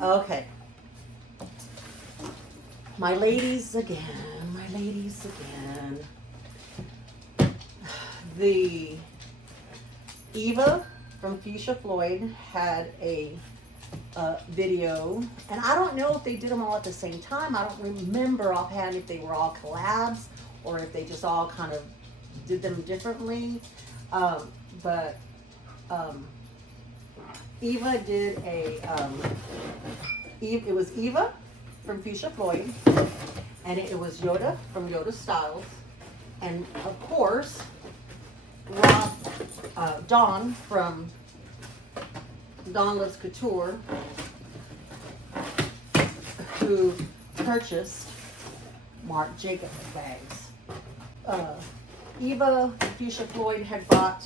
Okay. My ladies again. My ladies again. The Eva from Fuchsia Floyd had a video, and I don't know if they did them all at the same time. I don't remember offhand if they were all collabs or if they just all kind of did them differently. But Eva did it was Eva from Fuchsia Floyd, and it was Yoda from Yoda Styles, and of course, Dawn from Dawn Loves Couture, who purchased Marc Jacob bags. Eva Fuchsia Floyd had bought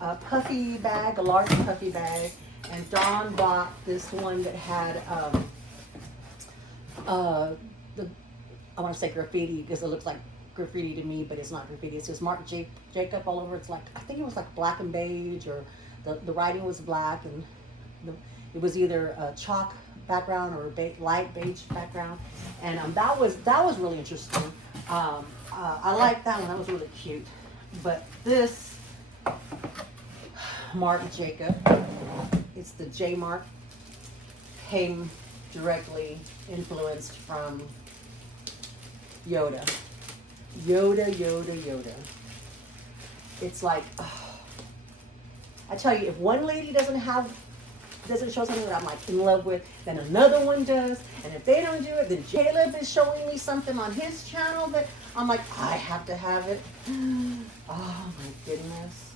a puffy bag, a large puffy bag, and Dawn bought this one that had I want to say graffiti because it looks like graffiti to me, but it's not graffiti. It says Marc Jacob all over. It's like, I think it was like black and beige, or the writing was black, and it was either a chalk background or a light beige background, and that was really interesting. I like that one. That was really cute. But this Marc Jacob, it's the Jmarc, came directly influenced from Yoda. Yoda. It's like, I tell you, if one lady doesn't show something that I'm like in love with, then another one does. And if they don't do it, then Caleb is showing me something on his channel that I'm like, I have to have it. Oh my goodness.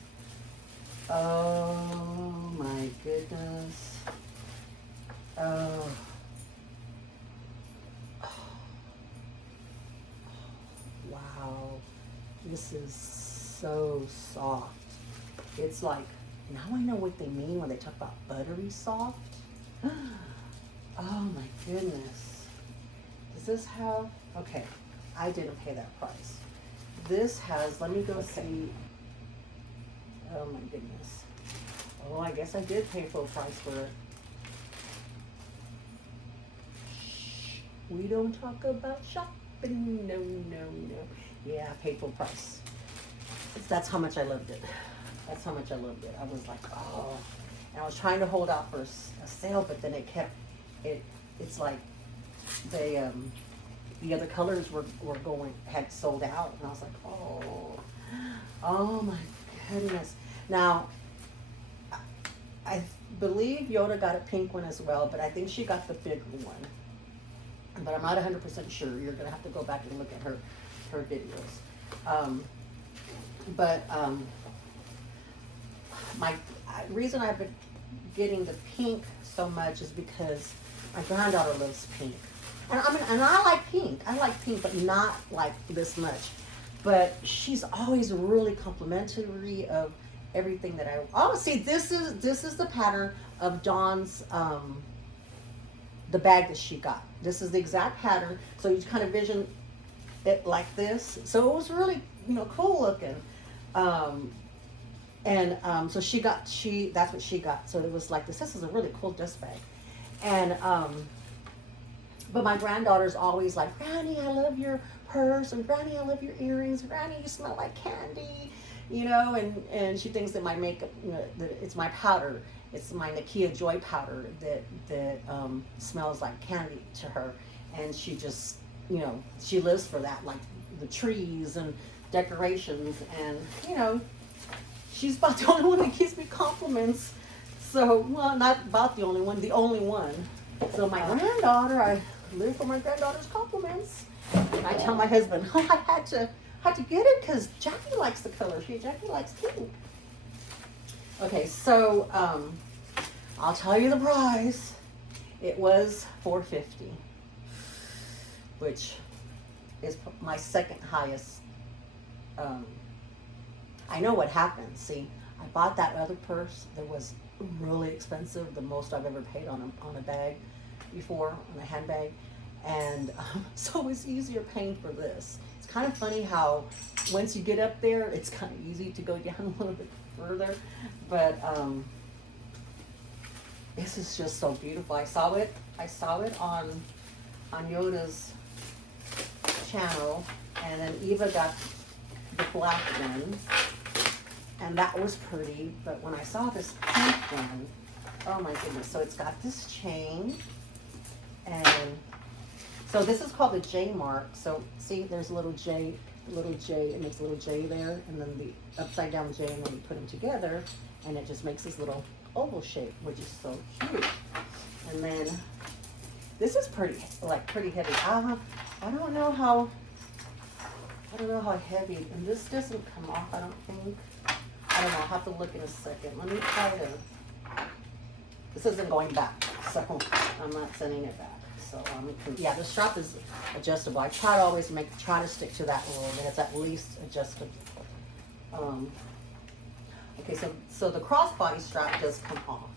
Oh my goodness. Oh. Wow. This is so soft. It's like, now I know what they mean when they talk about buttery soft. Oh my goodness. Does this have, okay, I didn't pay that price. This has, let me go see. Oh my goodness. Oh, I guess I did pay full price for it. Shh. We don't talk about shopping. No. Yeah, I paid full price. That's how much I loved it. That's how much I loved it. I was like, oh. And I was trying to hold out for a sale, but then it's like the other colors had sold out. And I was like, oh my goodness. Now, I believe Yoda got a pink one as well, but I think she got the bigger one. But I'm not 100% sure. You're going to have to go back and look at her videos. My reason I've been getting the pink so much is because my granddaughter loves pink. And I like pink. I like pink, but not like this much. But she's always really complimentary of everything that see, this is the pattern of Dawn's the bag that she got. This is the exact pattern. So you kind of vision it like this. So it was really, cool looking. So that's what she got. So it was like this is a really cool dust bag. And but my granddaughter's always like, Granny, I love your purse, and Granny, I love your earrings, Granny, you smell like candy, and she thinks that my makeup, that it's my powder, it's my Nakia Joy powder that smells like candy to her, and she just, she lives for that, like the trees and decorations, and she's about the only one that gives me compliments. So, well, not about the only one. So my granddaughter, I live for my granddaughter's compliments. And I tell my husband, I had to get it because Jackie likes the color. Jackie likes pink. Okay, so I'll tell you the price. It was $450, which is my second highest. I know what happened. See, I bought that other purse that was really expensive, the most I've ever paid on a bag before, on a handbag. And so it's easier paying for this. It's kind of funny how once you get up there, it's kind of easy to go down a little bit further. But This is just so beautiful. I saw it on Yoda's channel, and then Eva got the black one, and that was pretty. But when I saw this pink one, oh my goodness! So it's got this chain, and so this is called the Jmarc. So see, there's a little J. It makes a little J there, and then the upside down J, and then we put them together, and it just makes this little oval shape, which is so cute. And then this is pretty heavy. I don't know how heavy, and this doesn't come off, I don't think. I don't know, I'll have to look in a second. Let me try to, this isn't going back, so I'm not sending it back. So yeah, the strap is adjustable. I try to always try to stick to that rule, that it's at least adjustable. Okay, so the crossbody strap does come off,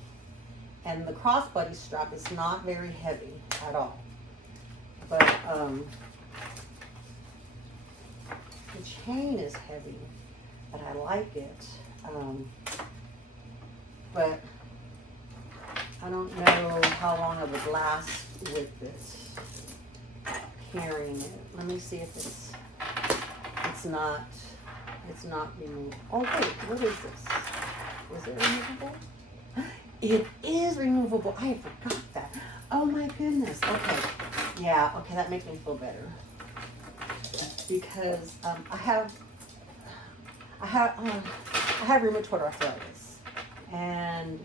and the crossbody strap is not very heavy at all, but the chain is heavy, but I like it. But I don't know how long I would last with this, carrying it. Let me see if it's not removable. Oh wait, what is this? Is it removable? It is removable. I forgot that. Oh my goodness. Okay. Yeah, okay, that makes me feel better. Because I have rheumatoid arthritis, and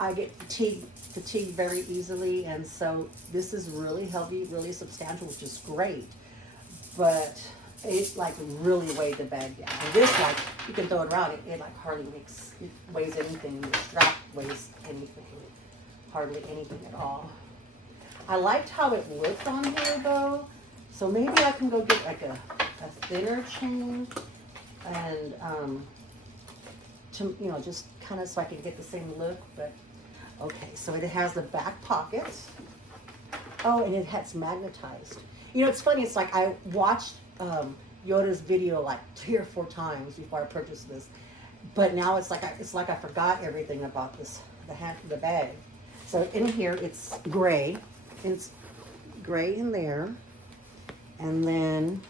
I get fatigued very easily, and so this is really heavy, really substantial, which is great. But it like really weighed the bag down. And this, like, you can throw it around, it like hardly weighs anything. The strap weighs anything, hardly anything at all. I liked how it looked on here though, so maybe I can go get like a thinner chain, and to, you know, just kind of so I can get the same look. But okay, so it has the back pockets. Oh, and it has magnetized. You know, it's funny, it's like I watched Yoda's video like 3 or 4 times before I purchased this, but now it's like I forgot everything about this, the bag. So in here it's gray. It's gray in there, and then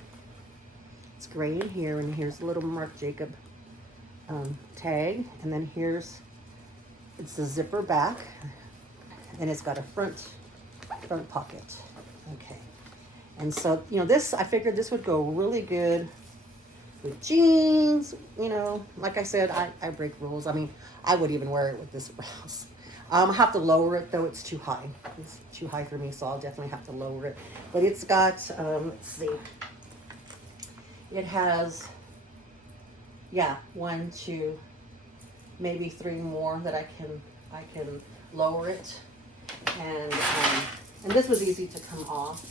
it's gray in here, and here's a little Marc Jacob tag, and then it's the zipper back, and it's got a front pocket. Okay, and so, you know, this, I figured this would go really good with jeans. You know, like I said, I break rules. I mean, I would even wear it with this blouse. I have to lower it though, it's too high. It's too high for me, so I'll definitely have to lower it. But it's got, let's see, it has, yeah, 1, 2, maybe 3 more that I can lower it. And this was easy to come off.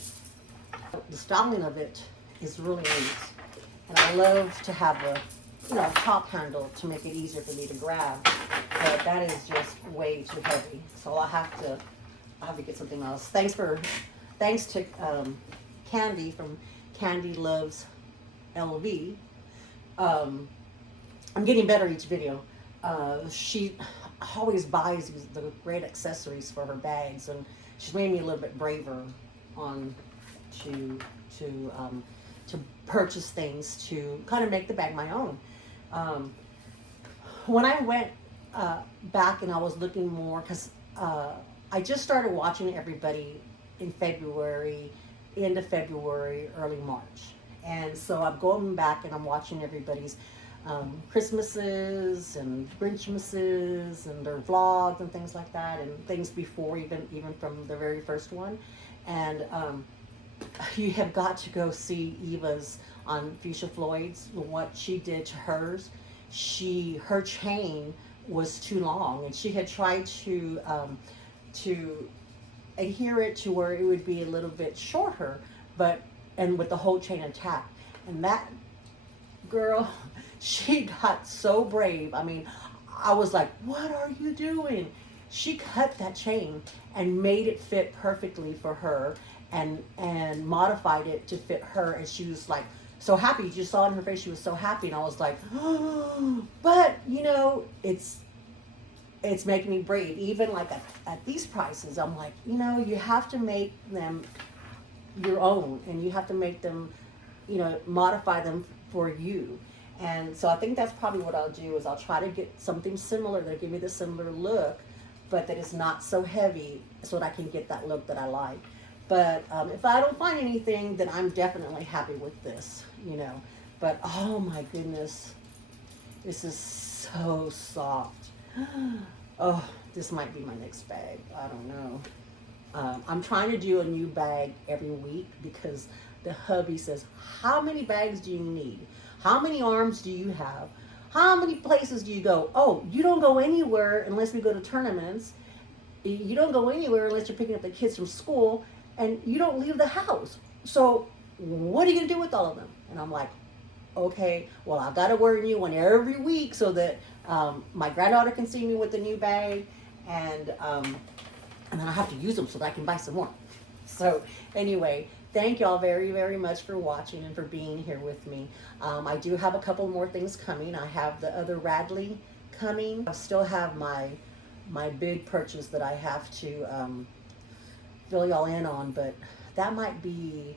The styling of it is really neat. And I love to have a, you know, a top handle to make it easier for me to grab. But that is just way too heavy. So I'll have to get something else. Thanks to Candy from Candy Loves LV. I'm getting better each video. She always buys the great accessories for her bags, and she's made me a little bit braver on to purchase things to kind of make the bag my own. When I went back and I was looking more, because I just started watching everybody in February, end of February, early March. And so I'm going back and I'm watching everybody's Christmases and Grinchmases and their vlogs and things like that, and things before even from the very first one. And you have got to go see Eva's on Fuchsia Floyd's, what she did to hers. Her chain was too long, and she had tried to adhere it to where it would be a little bit shorter, and with the whole chain intact. And that girl, she got so brave. I mean, I was like, what are you doing? She cut that chain and made it fit perfectly for her, and modified it to fit her, and she was like so happy. You just saw it in her face, she was so happy, and I was like, oh. But you know, it's it's making me brave. Even like at these prices, I'm like, you know, you have to make them your own, and you have to make them, you know, modify them for you. And so I think that's probably what I'll do is I'll try to get something similar that'll give me the similar look, but that is not so heavy, so that I can get that look that I like. But if I don't find anything, then I'm definitely happy with this, you know. But oh my goodness, this is so soft. Oh, this might be my next bag. I don't know. I'm trying to do a new bag every week because the hubby says, how many bags do you need? How many arms do you have? How many places do you go? Oh, you don't go anywhere unless we go to tournaments. You don't go anywhere unless you're picking up the kids from school, and you don't leave the house. So what are you going to do with all of them? And I'm like, okay, well, I've got to wear a new one every week so that my granddaughter can see me with the new bag, and then I have to use them so that I can buy some more. So anyway, thank y'all very, very much for watching and for being here with me. I do have a couple more things coming. I have the other Radley coming. I still have my big purchase that I have to fill y'all in on, but that might be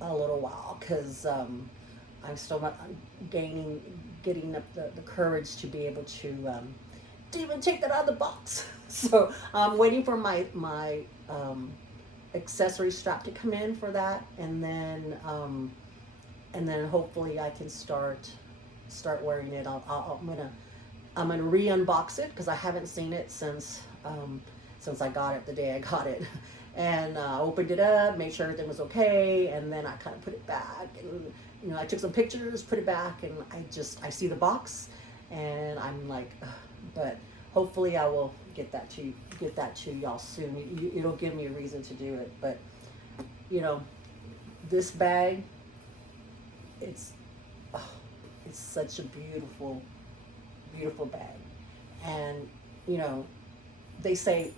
a little while because I'm still not getting up the courage to be able to even take that out of the box. So I'm waiting for my accessory strap to come in for that, and then hopefully I can start wearing it. I'm gonna re-unbox it because I haven't seen it since I got it the day I got it, and opened it up, made sure everything was okay, and then I kind of put it back, and you know, I took some pictures, put it back, and I see the box, and I'm like, ugh. But hopefully I will get that to y'all soon. It'll give me a reason to do it. But you know, this bag, it's such a beautiful bag. And you know, they say,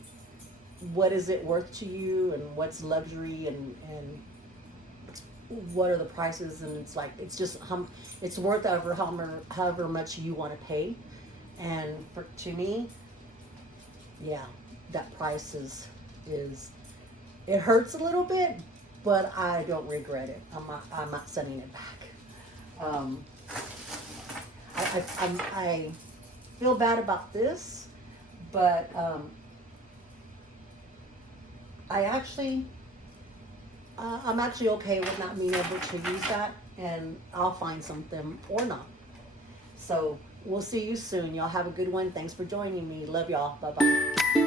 what is it worth to you, and what's luxury, and what are the prices? And it's like, it's just it's worth however much you want to pay. And to me, yeah, that price is it hurts a little bit, but I don't regret it. I'm not sending it back. I feel bad about this, but I'm actually okay with not being able to use that, and I'll find something or not. So we'll see you soon. Y'all have a good one. Thanks for joining me. Love y'all. Bye-bye.